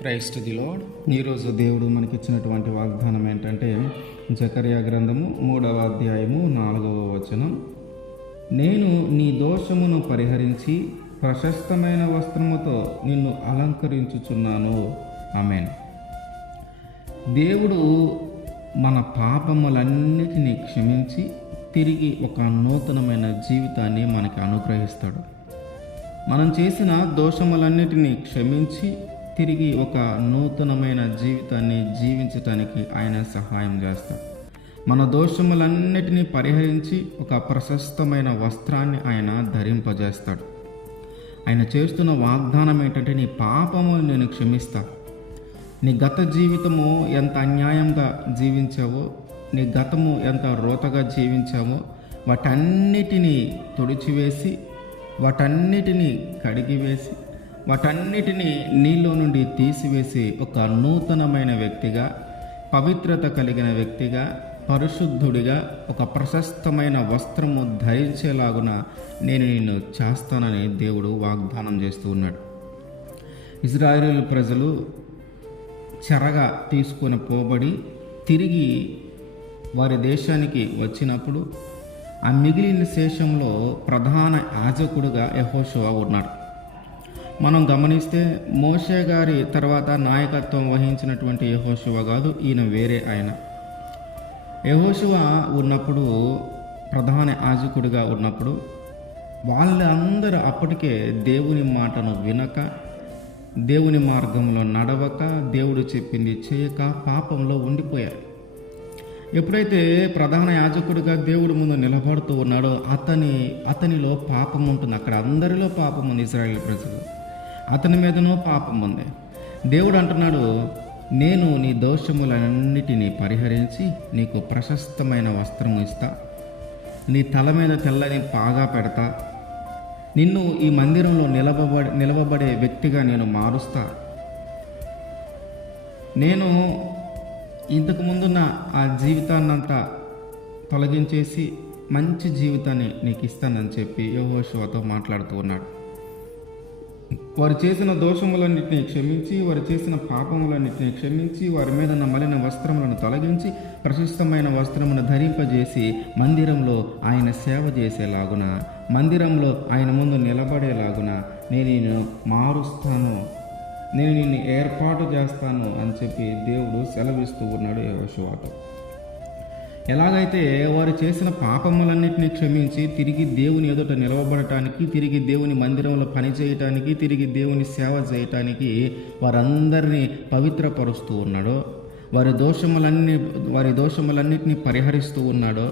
Christ the lord. ఈరోజు దేవుడు మనకిచ్చినటువంటి వాగ్దానం ఏంటంటే జకర్యా గ్రంథము 3వ అధ్యాయము 4వ వచనం. నేను నీ దోషమును పరిహరించి ప్రశస్తమైన వస్త్రముతో నిన్ను అలంకరించుచున్నాను. ఆమేన్. దేవుడు మన పాపములన్నిటినీ క్షమించి తిరిగి ఒక నూతనమైన జీవితాన్ని మనకి అనుగ్రహిస్తాడు. మనం చేసిన దోషములన్నిటినీ క్షమించి తిరిగి ఒక నూతనమైన జీవితాన్ని జీవించటానికి ఆయన సహాయం చేస్తాడు. మన దోషములన్నిటినీ పరిహరించి ఒక ప్రశస్తమైన వస్త్రాన్ని ఆయన ధరింపజేస్తాడు. ఆయన చేస్తున్న వాగ్దానం ఏంటంటే, నీ పాపము నేను క్షమిస్తా. నీ గత జీవితము ఎంత అన్యాయంగా జీవించావో, నీ గతము ఎంత రోతగా జీవించావో వాటన్నిటినీ తుడిచివేసి, వాటన్నిటినీ కడిగివేసి, వాటన్నిటినీ నీలో నుండి తీసివేసి ఒక నూతనమైన వ్యక్తిగా, పవిత్రత కలిగిన వ్యక్తిగా, పరిశుద్ధుడిగా, ఒక ప్రశస్తమైన వస్త్రము ధరించేలాగున నేను నిన్ను చేస్తానని దేవుడు వాగ్దానం చేస్తూ ఉన్నాడు. ఇజ్రాయేలు ప్రజలు చెరగా తీసుకొని పోబడి తిరిగి వారి దేశానికి వచ్చినప్పుడు ఆ మిగిలిన శేషంలో ప్రధాన యాజకుడుగా యెహోషువ ఉన్నాడు. మనం గమనిస్తే మోషే గారి తర్వాత నాయకత్వం వహించినటువంటి యెహోషువ కాదు, ఈయన వేరే ఆయన. యెహోషువ ఉన్నప్పుడు, ప్రధాన యాజకుడిగా ఉన్నప్పుడు వాళ్ళందరూ అప్పటికే దేవుని మాటను వినక, దేవుని మార్గంలో నడవక, దేవుడు చెప్పింది చేయక పాపంలో ఉండిపోయారు. ఎప్పుడైతే ప్రధాన యాజకుడిగా దేవుడి ముందు నిలబడుతూ ఉన్నాడో అతనిలో పాపం ఉంటుంది. అక్కడ అందరిలో పాపం ఉంది. ఇశ్రాయేలు ప్రజలు, అతని మీదనో పాపం ఉంది. దేవుడు అంటున్నాడు, నేను నీ దోషములన్నిటినీ పరిహరించి నీకు ప్రశస్తమైన వస్త్రము ఇస్తా, నీ తల మీద తెల్లని పాగా పెడతా, నిన్ను ఈ మందిరంలో నిలవబడే వ్యక్తిగా నేను మారుస్తా. నేను ఇంతకు ముందున్న ఆ జీవితాన్నంతా తొలగించేసి మంచి జీవితాన్ని నీకు ఇస్తానని చెప్పి యెహోషువతో మాట్లాడుతూ ఉన్నాడు. వారు చేసిన దోషములన్నింటినీ క్షమించి, వారు చేసిన పాపములన్నింటినీ క్షమించి, వారి మీద ఉన్న మలిన వస్త్రములను తొలగించి ప్రశస్తమైన వస్త్రమును ధరింపజేసి మందిరంలో ఆయన సేవ చేసేలాగున, మందిరంలో ఆయన ముందు నిలబడేలాగున నేను నిన్ను మారుస్తాను, నేను నిన్ను ఏర్పాటు చేస్తాను అని చెప్పి దేవుడు సెలవిస్తూ ఉన్నాడు యెహోషువతో. ఎలాగైతే వారు చేసిన పాపములన్నింటినీ క్షమించి తిరిగి దేవుని ఎదుట నిలవబడటానికి, తిరిగి దేవుని మందిరంలో పనిచేయటానికి, తిరిగి దేవుని సేవ చేయటానికి వారందరినీ పవిత్రపరుస్తూ ఉన్నాడో, వారి దోషములన్నింటినీ పరిహరిస్తూ ఉన్నాడో,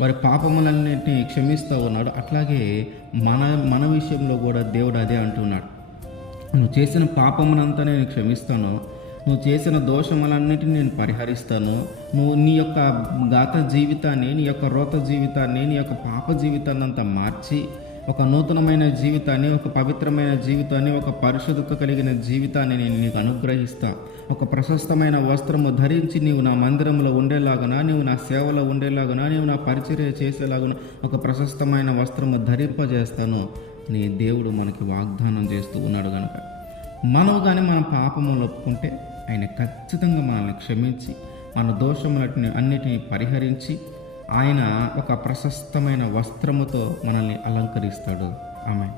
వారి పాపములన్నింటినీ క్షమిస్తూ ఉన్నాడు. అట్లాగే మన విషయంలో కూడా దేవుడు అదే అంటున్నాడు. నువ్వు చేసిన పాపమునంతా నేను క్షమిస్తాను, నువ్వు చేసిన దోషములన్నిటిని నేను పరిహరిస్తాను, నువ్వు నీ యొక్క గత జీవితాన్ని, నీ యొక్క రోత జీవితాన్ని, నీ యొక్క పాప జీవితాన్ని అంతా మార్చి ఒక నూతనమైన జీవితాన్ని, ఒక పవిత్రమైన జీవితాన్ని, ఒక పరిశుద్ధత కలిగిన జీవితాన్ని నేను నీకు అనుగ్రహిస్తా. ఒక ప్రశస్తమైన వస్త్రము ధరించి నీవు నా మందిరంలో ఉండేలాగున, నీవు నా సేవలో ఉండేలాగున, నీవు నా పరిచర్య చేసేలాగున ఒక ప్రశస్తమైన వస్త్రము ధరింపజేస్తాను నీ దేవుడు మనకి వాగ్దానం చేస్తూ ఉన్నాడు. కనుక మనం కానీ మన పాపములు ఒప్పుకుంటే ఆయన ఖచ్చితంగా మనల్ని క్షమించి మన దోషములన్నిటిని అన్నిటినీ పరిహరించి ఆయన ఒక ప్రశస్తమైన వస్త్రముతో మనల్ని అలంకరిస్తాడు. ఆమేన్.